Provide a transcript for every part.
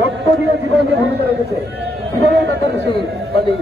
রক্ত দিয়ে জীবন দিয়ে ভূমিকা রেখেছে কীভাবে তাদের সেই মানে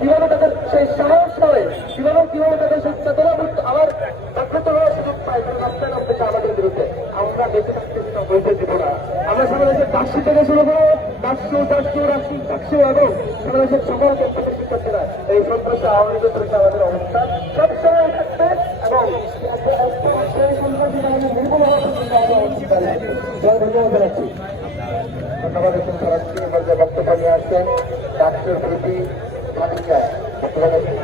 কীভাবে তাদের সেই সাহস হয়, কীভাবে কীভাবে তাদের সেই চেতনা মুক্ত আবার জাগ্রত হওয়ার সুযোগ পায়, তারা রাস্তায় নামতেছে আমাদের বিরুদ্ধে। আমরা বেঁচে থাকতে সেটা দিব না আমরা সারা দেশের দাসী থেকে শুরু করে দাস্য দাস্য রাশি দাস্য এবং সারা দেশের সকল ক্ষেত্রে শিক্ষার্থীরা এই সন্ত্রাসী আওয়ামী আমাদের অবস্থান সবসময় থাকবে এবং সেই সন্ত্রাসী বাহিনী নির্মূল হওয়ার পর্যন্ত আমরা অবস্থান থাকব। জয় ধন্যবাদ জানাচ্ছি ধন্যবাদ এখন সরাসরি এবার যে বক্তব্য নিয়ে আসছেন রাষ্ট্রের প্রতি রাখছেন।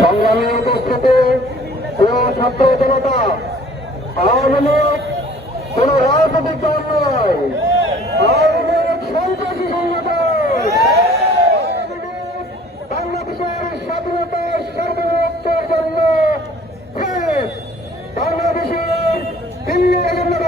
সংগ্রামী প্রিয় ছাত্র জনতা, আওয়ামী লীগ কোন রাজনৈতিক দল নয় আওয়ামী লীগ সন্ত্রাসী সংগঠন আওয়ামী লীগ বাংলাদেশের স্বাধীনতার সার্বভৌমত্বের জন্য ফের বাংলাদেশের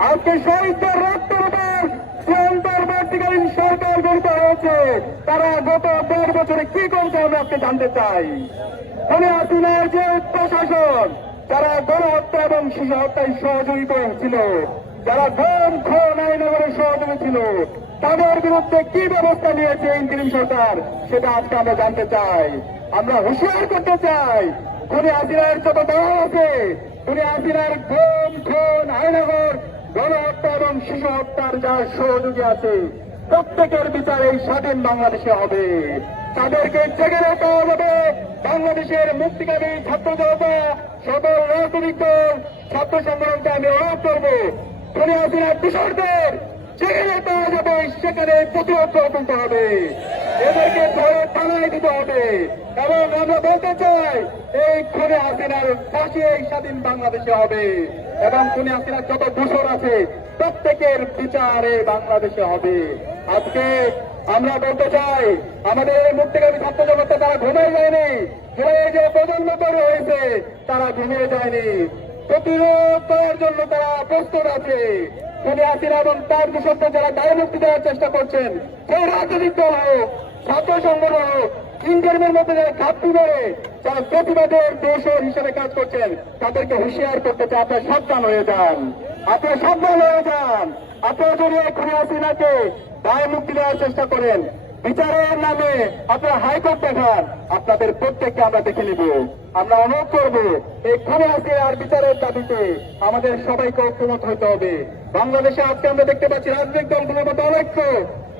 আজকে শহীদদের রক্তের উপর অন্তর্বর্তীকালীন সরকার গঠিত হয়েছে। তারা গত দেড় বছরে কি করছে আমরা আজকে জানতে চাই। খুনি হাসিনার যে প্রশাসন যারা গণহত্যা এবং শিশু হত্যায় সহযোগিতা ছিল যারা গম খুন আইনগরে সহযোগী ছিল, তাদের বিরুদ্ধে কি ব্যবস্থা নিয়েছে ইন্টারিম সরকার, সেটা আজকে আমরা জানতে চাই। আমরা হুঁশিয়ার করতে চাই, খুনি হাসিনার যত দল আছে, খুনি হাসিনার গম খুন আইনগর গণহত্যা এবং শিশু হত্যার যারা সহযোগী আছে, প্রত্যেকের বিচার এই স্বাধীন বাংলাদেশে হবে। তাদেরকে যেখানে পাওয়া যাবে বাংলাদেশের মুক্তিকামী ছাত্র জনতা, সকল রাজনৈতিক দল, ছাত্র সংগঠনকে আমি অনুরোধ করব খুনি হাসিনার দূষণদের যেখানে পাওয়া যাবে, সেখানে প্রতিরোধ করে হবে। এদেরকে ধরে থানায় দিতে হবে। এবং আমরা বলতে চাই, এই খুনে হাসিনার ফাঁসি এই স্বাধীন বাংলাদেশে হবে। এবং খুনে হাসিনার যত দূষণ আছে, প্রত্যেকের বিচারে বাংলাদেশে হবে। আজকে আমরা বলতে চাই, আমাদের এই মুক্তিকামী ছাত্র জগতে তারা ঘুমিয়ে যায়নি ঘুমিয়ে যে প্রজন্ম তৈরি হয়েছে, তারা ঘুমিয়ে যায়নি। প্রতিরোধ করার জন্য তারা প্রস্তুত আছে। খুনি হাসিনা এবং তার দূষণকে যারা দায় মুক্তি দেওয়ার চেষ্টা করছেন, সেই রাজনৈতিক দল হোক ছাত্র সংগঠন ইন্টারভিউর মধ্যে যারা ঘাটতি করে যারা প্রতিবাদের দোষর হিসেবে কাজ করছেন। তাদেরকে হুঁশিয়ার করতে চাই আপনার সাবধান হয়ে যান। আপনার সাবধান হয়ে যান। আপনার যদি খুনি হাসিনাকে দায় মুক্তি দেওয়ার চেষ্টা করেন, বিচারের নামে আপনারা হাইকোর্ট দেখান আপনাদের প্রত্যেককে আমরা দেখে নিব। আমরা অনুরোধ করব, এই খুনে হাসিনার বিচারের দাবিতে আমাদের সবাইকে ঐক্যমত হতে হবে। বাংলাদেশে আজকে আমরা দেখতে পাচ্ছি রাজনৈতিক দলগুলোর মতো অনৈক্য,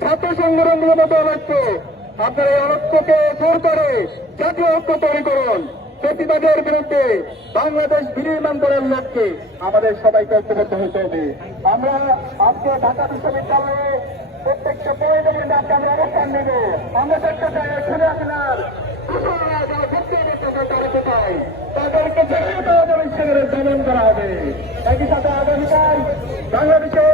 ছাত্র সংগঠনগুলোর মতো অনৈক্য। আপনারা এই অনৈক্যকে দূর করে জাতীয় ঐক্য তৈরি করুন। প্রতিবাদের বিরুদ্ধে বাংলাদেশ বিনির্মাণ করার লক্ষ্যে আমাদের সবাইকে ঐক্যবদ্ধ হতে হবে। আমরা আজকে ঢাকা বিশ্ববিদ্যালয়ে প্রত্যেকটা পরিবারের ডাক্তার আমরা অবস্থান নেব। আমরা দেখতে চাই শুনে আপনার কোথায় তাদেরকে যেখানে তাদের সেখানে দমন করা হবে। একই সাথে আগামীকাল বাংলাদেশে